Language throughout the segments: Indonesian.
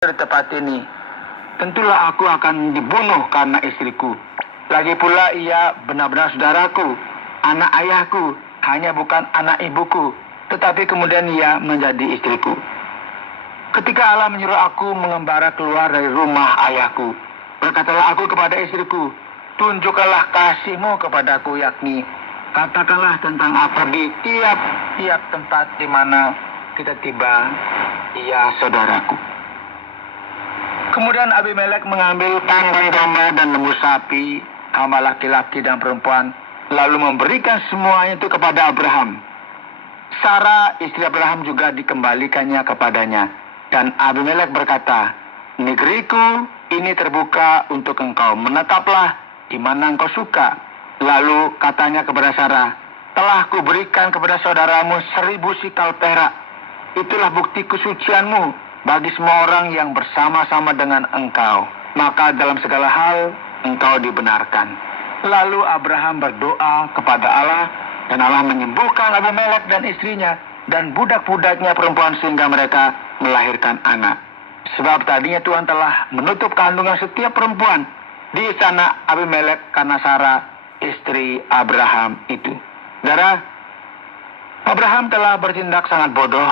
di tempat ini, tentulah aku akan dibunuh karena istriku. Lagi pula ia benar-benar saudaraku, anak ayahku, hanya bukan anak ibuku, tetapi kemudian ia menjadi istriku. Ketika Allah menyuruh aku mengembara keluar dari rumah ayahku, berkatalah aku kepada istriku, tunjukkanlah kasihmu kepadaku, yakni katakanlah tentang apa di tiap-tiap tempat di mana kita tiba, ia saudaraku. Kemudian Abimelek mengambil kandang domba dan lembu sapi, hamba laki-laki dan perempuan, lalu memberikan semuanya itu kepada Abraham. Sarah, istri Abraham, juga dikembalikannya kepadanya. Dan Abimelek berkata, negeriku ini terbuka untuk engkau, menetaplah di mana engkau suka. Lalu katanya kepada Sarah, telah kuberikan kepada saudaramu 1000 sikal perak. Itulah bukti kesucianmu bagi semua orang yang bersama-sama dengan engkau. Maka dalam segala hal engkau dibenarkan. Lalu Abraham berdoa kepada Allah, dan Allah menyembuhkan Abimelek dan istrinya dan budak-budaknya perempuan sehingga mereka melahirkan anak. Sebab tadinya Tuhan telah menutup kandungan setiap perempuan di istana Abimelek karena Sarah, istri Abraham itu. Saudara, Abraham telah bertindak sangat bodoh.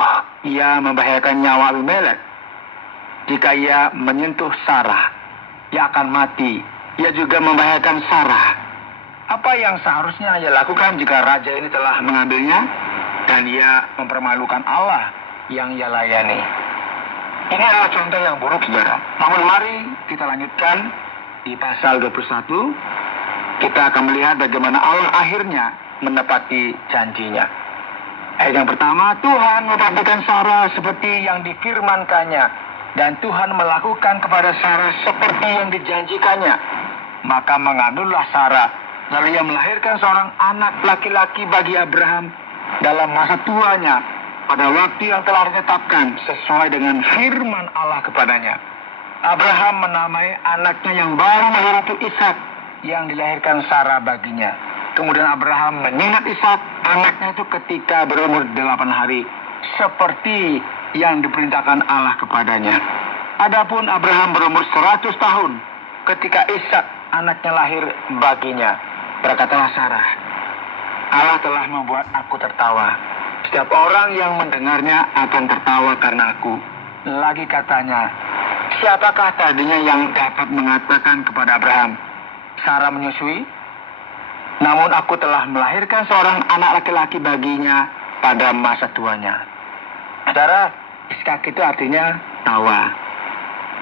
Ia membahayakan nyawa Abimelek. Jika ia menyentuh Sarah, ia akan mati. Ia juga membahayakan Sarah. Apa yang seharusnya ia lakukan jika raja ini telah mengambilnya? Dan ia mempermalukan Allah yang ia layani. Ini adalah contoh yang buruk, saudara. Namun mari kita lanjutkan di pasal 21. Kita akan melihat bagaimana Allah akhirnya menepati janjinya. Ayat yang pertama, Tuhan memperhatikan Sarah seperti yang difirmankannya, dan Tuhan melakukan kepada Sarah seperti yang dijanjikannya. Maka mengandunglah Sarah, lalu ia melahirkan seorang anak laki-laki bagi Abraham dalam masa tuanya, pada waktu yang telah ditetapkan sesuai dengan firman Allah kepadanya. Abraham menamai anaknya yang baru lahir itu Ishak, yang dilahirkan Sarah baginya. Kemudian Abraham mengingat Ishak, anaknya itu ketika berumur 8 hari, seperti yang diperintahkan Allah kepadanya. Adapun Abraham berumur 100 tahun ketika Ishak anaknya lahir baginya. Berkatalah Sarah, Allah telah membuat aku tertawa. Setiap orang yang mendengarnya akan tertawa karena aku. Lagi katanya, siapakah tadinya yang dapat mengatakan kepada Abraham, Sarah menyusui? Namun aku telah melahirkan seorang anak laki-laki baginya pada masa tuanya. Saudara, Ishak itu artinya tawa.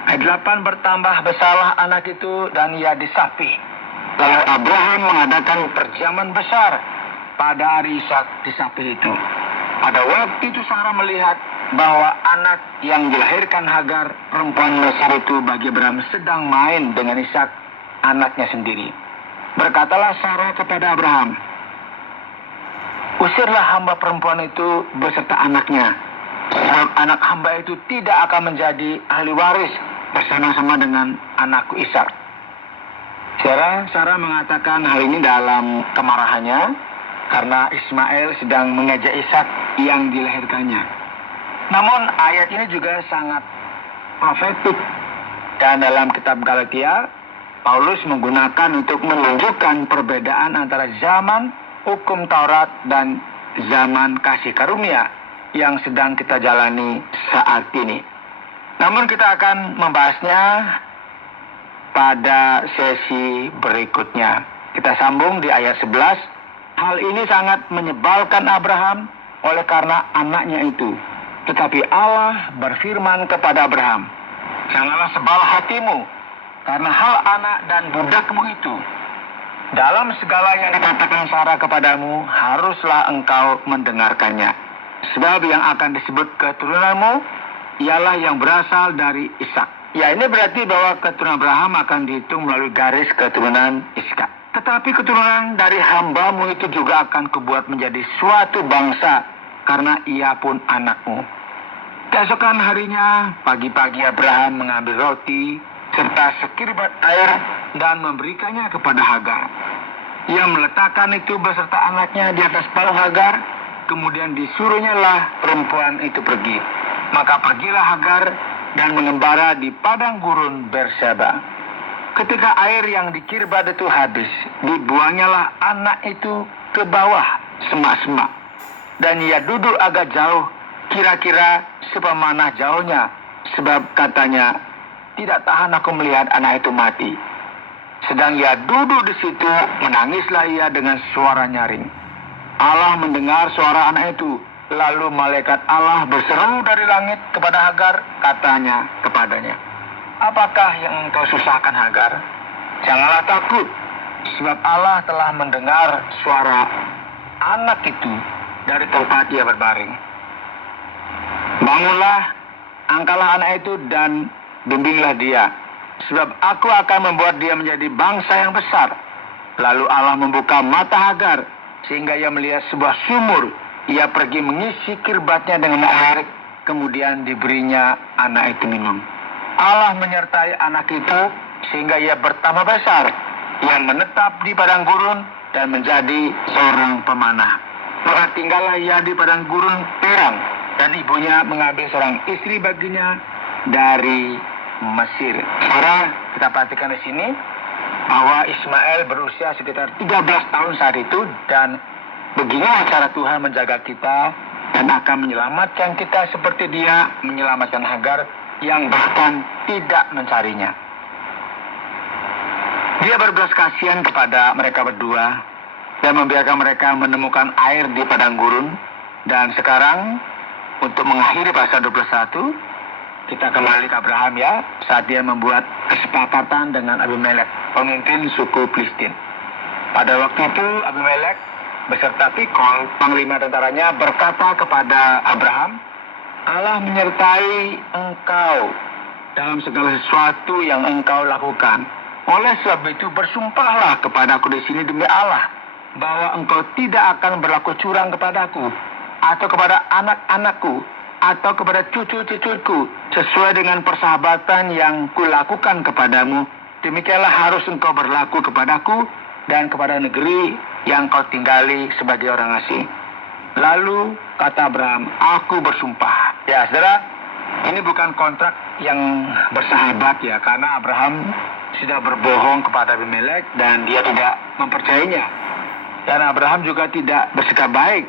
Ayat 8, bertambah besarlah anak itu dan ia disapih. Lalu Abraham mengadakan perjamuan besar pada hari Ishak disapih itu. Pada waktu itu Sarah melihat bahwa anak yang dilahirkan Hagar, perempuan Mesir itu, bagi Abraham sedang main dengan Ishak, anaknya sendiri. Berkatalah Sarah kepada Abraham, usirlah hamba perempuan itu beserta anaknya. Sebab anak hamba itu tidak akan menjadi ahli waris bersama-sama dengan anakku Ishak. Sarah mengatakan hal ini dalam kemarahannya karena Ismail sedang mengejek Ishak yang dilahirkannya. Namun ayat ini juga sangat profetik. Dan dalam kitab Galatia, Paulus menggunakan untuk menunjukkan perbedaan antara zaman hukum Taurat dan zaman kasih karunia yang sedang kita jalani saat ini. Namun kita akan membahasnya pada sesi berikutnya. Kita sambung di ayat 11. Hal ini sangat menyebalkan Abraham oleh karena anaknya itu. Tetapi Allah berfirman kepada Abraham, janganlah sebal hatimu karena hal anak dan budakmu itu. Dalam segala yang dikatakan Sarah kepadamu, haruslah engkau mendengarkannya. Sebab yang akan disebut keturunanmu ialah yang berasal dari Ishak. Ya, ini berarti bahwa keturunan Abraham akan dihitung melalui garis keturunan Ishak. Tetapi keturunan dari hambamu itu juga akan kubuat menjadi suatu bangsa, karena ia pun anakmu. Keesokan harinya, pagi-pagi Abraham mengambil roti serta sekirbat air dan memberikannya kepada Hagar. Ia meletakkan itu beserta anaknya di atas paruh Hagar, kemudian disuruhnyalah perempuan itu pergi. Maka pergilah Hagar dan mengembara di padang gurun Berseba. Ketika air yang di Kirbad itu habis, dibuangnyalah anak itu ke bawah semak-semak. Dan ia duduk agak jauh, kira-kira sepemanah jauhnya, sebab katanya, tidak tahan aku melihat anak itu mati. Sedang ia duduk di situ, menangislah ia dengan suara nyaring. Allah mendengar suara anak itu, lalu malaikat Allah berseru dari langit kepada Hagar, katanya kepadanya, apakah yang engkau susahkan Hagar? Janganlah takut, sebab Allah telah mendengar suara anak itu dari tempat dia berbaring. Bangunlah, angkatlah anak itu dan bimbinglah dia, sebab aku akan membuat dia menjadi bangsa yang besar. Lalu Allah membuka mata Hagar, sehingga ia melihat sebuah sumur. Ia pergi mengisi kirbadnya dengan air, kemudian diberinya anak itu minum. Allah menyertai anak itu, sehingga ia bertambah besar. Ia menetap di padang gurun dan menjadi seorang pemanah. Maka tinggallah ia di padang gurun Paran, dan ibunya mengambil seorang istri baginya dari Mesir. Sekarang kita perhatikan di sini bahwa Ismail berusia sekitar 13 tahun saat itu, dan beginilah cara Tuhan menjaga kita dan akan menyelamatkan kita seperti dia menyelamatkan Hagar yang bahkan tidak mencarinya. Dia berbelas kasihan kepada mereka berdua dan membiarkan mereka menemukan air di padang gurun. Dan sekarang untuk mengakhiri pasal 21, kita kembali ke Abraham ya, saat dia membuat kesepakatan dengan Abimelek, pemimpin suku Filistin. Pada waktu itu Abimelek beserta Pikol, panglima tentaranya, berkata kepada Abraham, Allah menyertai engkau dalam segala sesuatu yang engkau lakukan. Oleh sebab itu bersumpahlah kepadaku di sini demi Allah, bahwa engkau tidak akan berlaku curang kepadaku, atau kepada anak-anakku, atau kepada cucu-cucuku, sesuai dengan persahabatan yang kulakukan kepadamu. Demikianlah harus engkau berlaku kepadaku dan kepada negeri yang kau tinggali sebagai orang asing. Lalu kata Abraham, aku bersumpah. Ya saudara, ini bukan kontrak yang bersahabat ya, karena Abraham sudah berbohong kepada Abimelek dan dia tidak mempercayainya. Dan Abraham juga tidak bersikap baik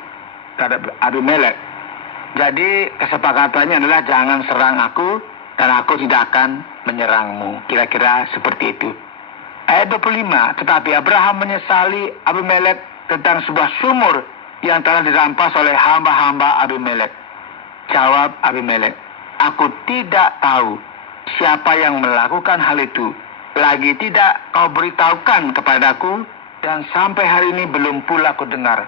terhadap Abimelek. Jadi kesepakatannya adalah jangan serang aku dan aku tidak akan menyerangmu. Kira-kira seperti itu. Ayat 25, tetapi Abraham menyesali Abimelek tentang sebuah sumur yang telah dirampas oleh hamba-hamba Abimelek. Jawab Abimelek, aku tidak tahu siapa yang melakukan hal itu. Lagi tidak kau beritahukan kepadaku, dan sampai hari ini belum pula ku dengar.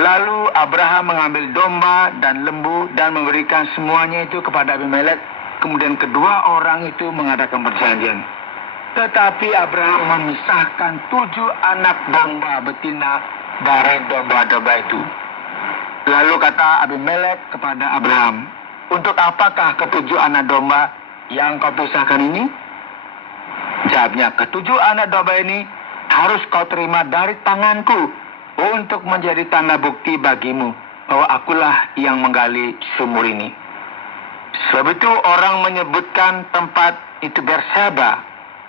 Lalu Abraham mengambil domba dan lembu dan memberikan semuanya itu kepada Abimelek. Kemudian kedua orang itu mengadakan perjanjian. Tetapi Abraham memisahkan 7 anak domba betina dari domba-domba itu. Lalu kata Abimelek kepada Abraham, untuk apakah ketujuh anak domba yang kau pisahkan ini? Jawabnya, ketujuh anak domba ini harus kau terima dari tanganku, untuk menjadi tanda bukti bagimu bahwa akulah yang menggali sumur ini. Sebab itu orang menyebutkan tempat itu Berseba,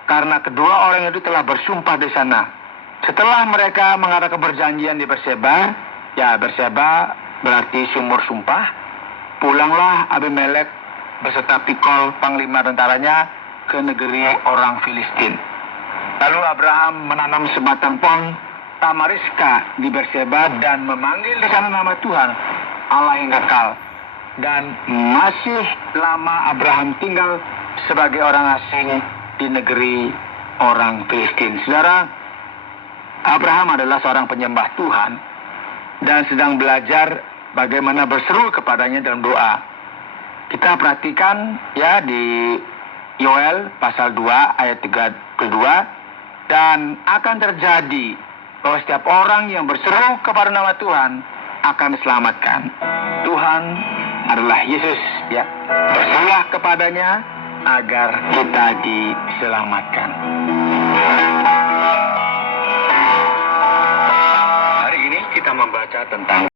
karena kedua orang itu telah bersumpah di sana. Setelah mereka mengadakan perjanjian di Berseba, ya Berseba berarti sumur sumpah, pulanglah Abimelek beserta Pikol, panglima tentaranya, ke negeri orang Filistin. Lalu Abraham menanam sebatang pohon tamariska di Berseba dan memanggil di sana nama Tuhan, Allah yang kekal. Dan masih lama Abraham tinggal sebagai orang asing di negeri orang Filistin. Saudara, Abraham adalah seorang penyembah Tuhan dan sedang belajar bagaimana berseru kepadanya dalam doa. Kita perhatikan ya di Yoel pasal 2 ayat 3 kedua, dan akan terjadi bahwa setiap orang yang berseru kepada nama Tuhan akan diselamatkan. Tuhan adalah Yesus ya. Berserulah kepadanya agar kita diselamatkan. Hari ini kita membaca tentang